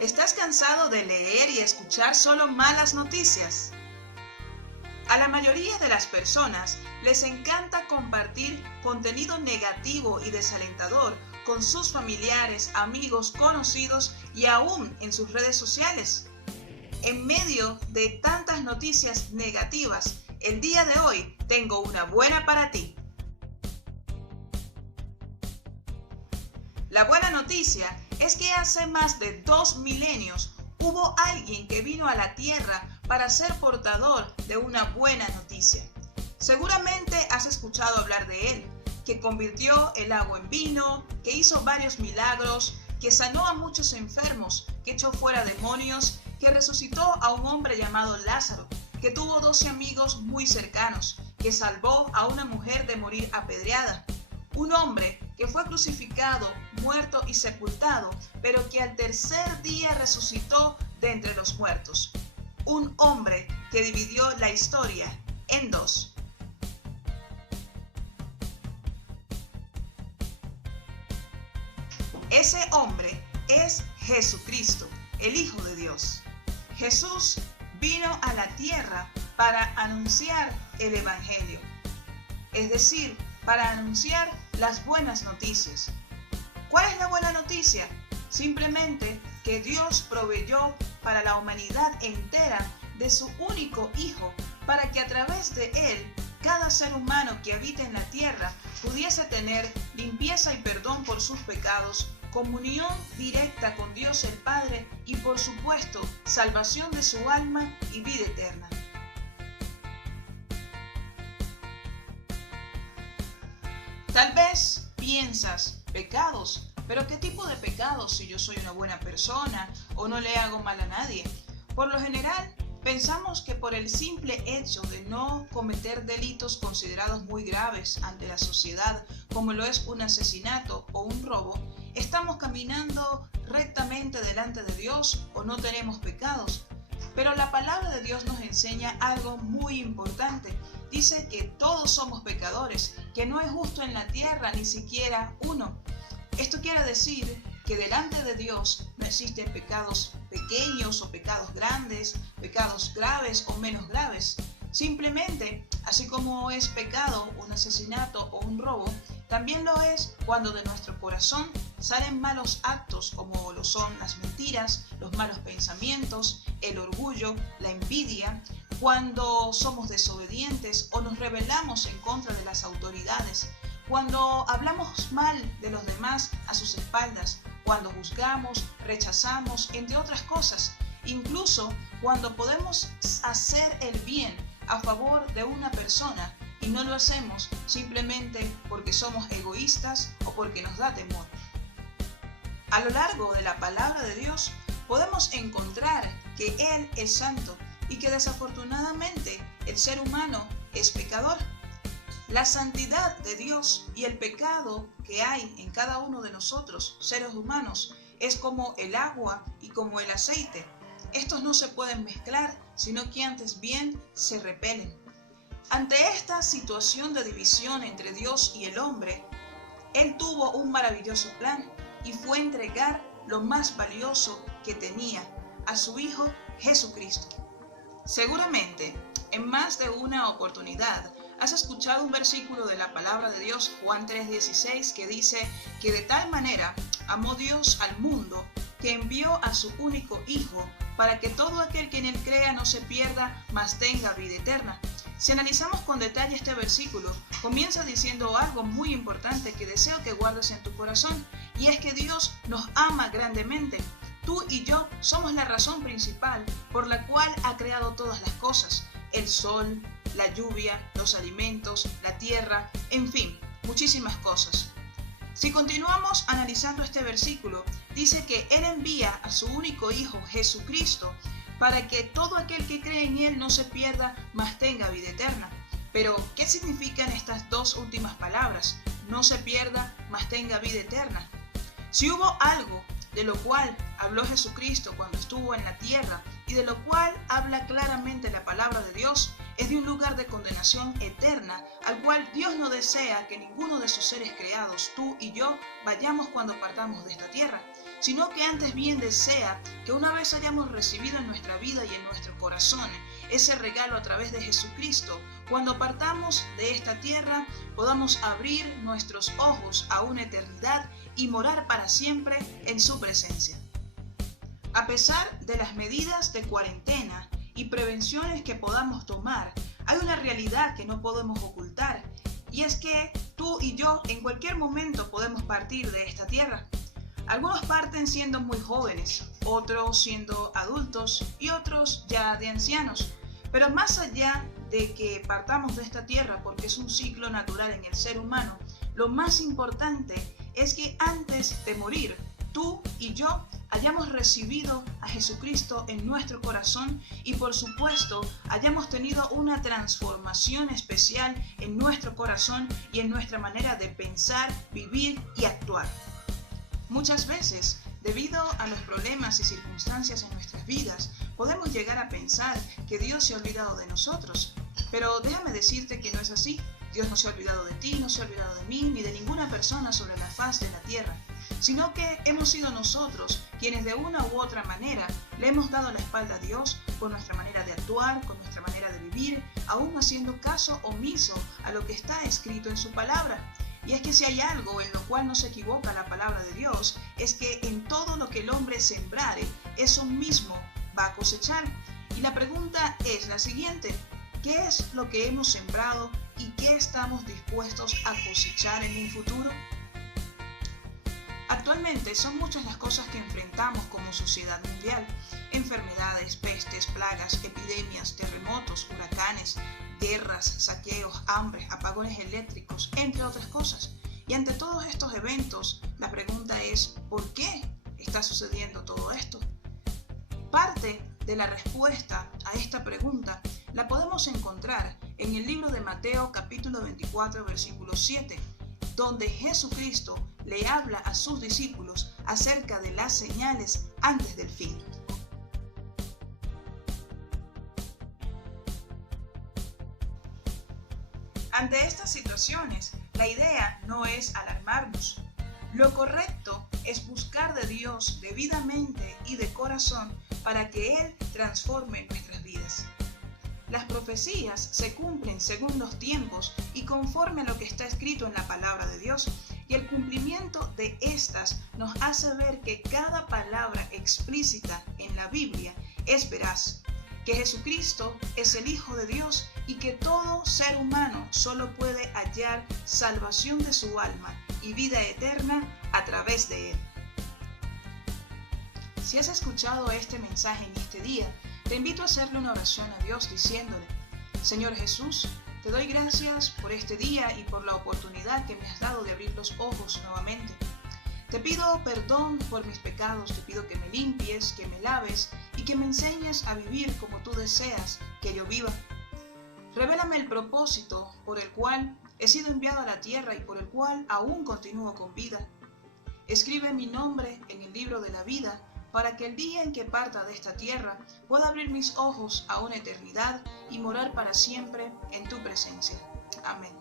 ¿Estás cansado de leer y escuchar solo malas noticias? A la mayoría de las personas les encanta compartir contenido negativo y desalentador con sus familiares, amigos, conocidos y aún en sus redes sociales. En medio de tantas noticias negativas, el día de hoy tengo una buena para ti. La buena noticia es que hace más de 2 milenios hubo alguien que vino a la tierra para ser portador de una buena noticia. Seguramente has escuchado hablar de él, que convirtió el agua en vino, que hizo varios milagros, que sanó a muchos enfermos, que echó fuera demonios, que resucitó a un hombre llamado Lázaro, que tuvo 12 amigos muy cercanos, que salvó a una mujer de morir apedreada. Un hombre que fue crucificado, muerto y sepultado, pero que al tercer día resucitó de entre los muertos. Un hombre que dividió la historia en dos. Ese hombre es Jesucristo, el Hijo de Dios. Jesús vino a la tierra para anunciar el Evangelio, es decir, para anunciar las buenas noticias. ¿Cuál es la buena noticia? Simplemente que Dios proveyó para la humanidad entera de su único Hijo, para que a través de Él, cada ser humano que habita en la tierra pudiese tener limpieza y perdón por sus pecados, comunión directa con Dios el Padre y, por supuesto, salvación de su alma y vida eterna. Tal vez piensas, pecados, pero ¿qué tipo de pecados si yo soy una buena persona o no le hago mal a nadie? Por lo general, pensamos que por el simple hecho de no cometer delitos considerados muy graves ante la sociedad, como lo es un asesinato o un robo, estamos caminando rectamente delante de Dios o no tenemos pecados. Pero la palabra de Dios nos enseña algo muy importante. Dice que todos somos pecadores, que no es justo en la tierra ni siquiera uno. Esto quiere decir que delante de Dios no existen pecados pequeños o pecados grandes, pecados graves o menos graves. Simplemente, así como es pecado un asesinato o un robo, también lo es cuando de nuestro corazón salen malos actos como lo son las mentiras, los malos pensamientos, el orgullo, la envidia, cuando somos desobedientes o nos rebelamos en contra de las autoridades, cuando hablamos mal de los demás a sus espaldas, cuando juzgamos, rechazamos, entre otras cosas, incluso cuando podemos hacer el bien a favor de una persona y no lo hacemos simplemente porque somos egoístas o porque nos da temor. A lo largo de la palabra de Dios podemos encontrar que Él es santo y que desafortunadamente el ser humano es pecador. La santidad de Dios y el pecado que hay en cada uno de nosotros, seres humanos, es como el agua y como el aceite. Estos no se pueden mezclar, sino que antes bien se repelen. Ante esta situación de división entre Dios y el hombre, Él tuvo un maravilloso plan y fue entregar lo más valioso que tenía, a su Hijo Jesucristo. Seguramente, en más de una oportunidad, has escuchado un versículo de la palabra de Dios, Juan 3:16, que dice que de tal manera amó Dios al mundo que envió a su único Hijo para que todo aquel que en él crea no se pierda, mas tenga vida eterna. Si analizamos con detalle este versículo, comienza diciendo algo muy importante que deseo que guardes en tu corazón, y es que Dios nos ama grandemente. Tú y yo somos la razón principal por la cual ha creado todas las cosas: el sol, la lluvia, los alimentos, la tierra, en fin, muchísimas cosas. Si continuamos analizando este versículo, dice que Él envía a su único Hijo, Jesucristo, para que todo aquel que cree en Él no se pierda, mas tenga vida eterna. Pero, ¿qué significan estas dos últimas palabras? No se pierda, mas tenga vida eterna. Si hubo algo de lo cual habló Jesucristo cuando estuvo en la tierra y de lo cual habla claramente la palabra de Dios, es de un lugar de condenación eterna, al cual Dios no desea que ninguno de sus seres creados, tú y yo, vayamos cuando partamos de esta tierra, sino que antes bien desea que una vez hayamos recibido en nuestra vida y en nuestro corazón ese regalo a través de Jesucristo, cuando partamos de esta tierra podamos abrir nuestros ojos a una eternidad y morar para siempre en su presencia. A pesar de las medidas de cuarentena y prevenciones que podamos tomar, hay una realidad que no podemos ocultar, y es que tú y yo en cualquier momento podemos partir de esta tierra. Algunos parten siendo muy jóvenes, otros siendo adultos y otros ya de ancianos. Pero más allá de que partamos de esta tierra porque es un ciclo natural en el ser humano, lo más importante es que antes de morir, tú y yo hayamos recibido a Jesucristo en nuestro corazón y por supuesto hayamos tenido una transformación especial en nuestro corazón y en nuestra manera de pensar, vivir y actuar. Muchas veces, debido a los problemas y circunstancias en nuestras vidas, podemos llegar a pensar que Dios se ha olvidado de nosotros. Pero déjame decirte que no es así. Dios no se ha olvidado de ti, no se ha olvidado de mí, ni de ninguna persona sobre la faz de la tierra, sino que hemos sido nosotros quienes de una u otra manera le hemos dado la espalda a Dios con nuestra manera de actuar, con nuestra manera de vivir, aún haciendo caso omiso a lo que está escrito en su palabra. Y es que si hay algo en lo cual no se equivoca la palabra de Dios, es que en todo lo que el hombre sembrare, eso mismo va a cosechar. Y la pregunta es la siguiente: ¿qué es lo que hemos sembrado y qué estamos dispuestos a cosechar en un futuro? Actualmente son muchas las cosas que enfrentamos como sociedad mundial: enfermedades, pestes, plagas, epidemias, terremotos, huracanes, guerras, saqueos, hambre, apagones eléctricos, entre otras cosas. Y ante todos estos eventos, la pregunta es: ¿por qué está sucediendo todo esto? Parte de la respuesta a esta pregunta la podemos encontrar en el libro de Mateo capítulo 24 versículo 7, donde Jesucristo le habla a sus discípulos acerca de las señales antes del fin. Ante estas situaciones, la idea no es alarmarnos. Lo correcto es buscar de Dios debidamente y de corazón para que Él transforme nuestras vidas. Las profecías se cumplen según los tiempos y conforme a lo que está escrito en la palabra de Dios, y el cumplimiento de estas nos hace ver que cada palabra explícita en la Biblia es veraz, que Jesucristo es el Hijo de Dios y que todo ser humano solo puede hallar salvación de su alma y vida eterna a través de Él. Si has escuchado este mensaje en este día, te invito a hacerle una oración a Dios diciéndole: Señor Jesús, te doy gracias por este día y por la oportunidad que me has dado de abrir los ojos nuevamente. Te pido perdón por mis pecados, te pido que me limpies, que me laves y que me enseñes a vivir como tú deseas que yo viva. Revélame el propósito por el cual he sido enviado a la tierra y por el cual aún continúo con vida. Escribe mi nombre en el libro de la vida para que el día en que parta de esta tierra pueda abrir mis ojos a una eternidad y morar para siempre en tu presencia. Amén.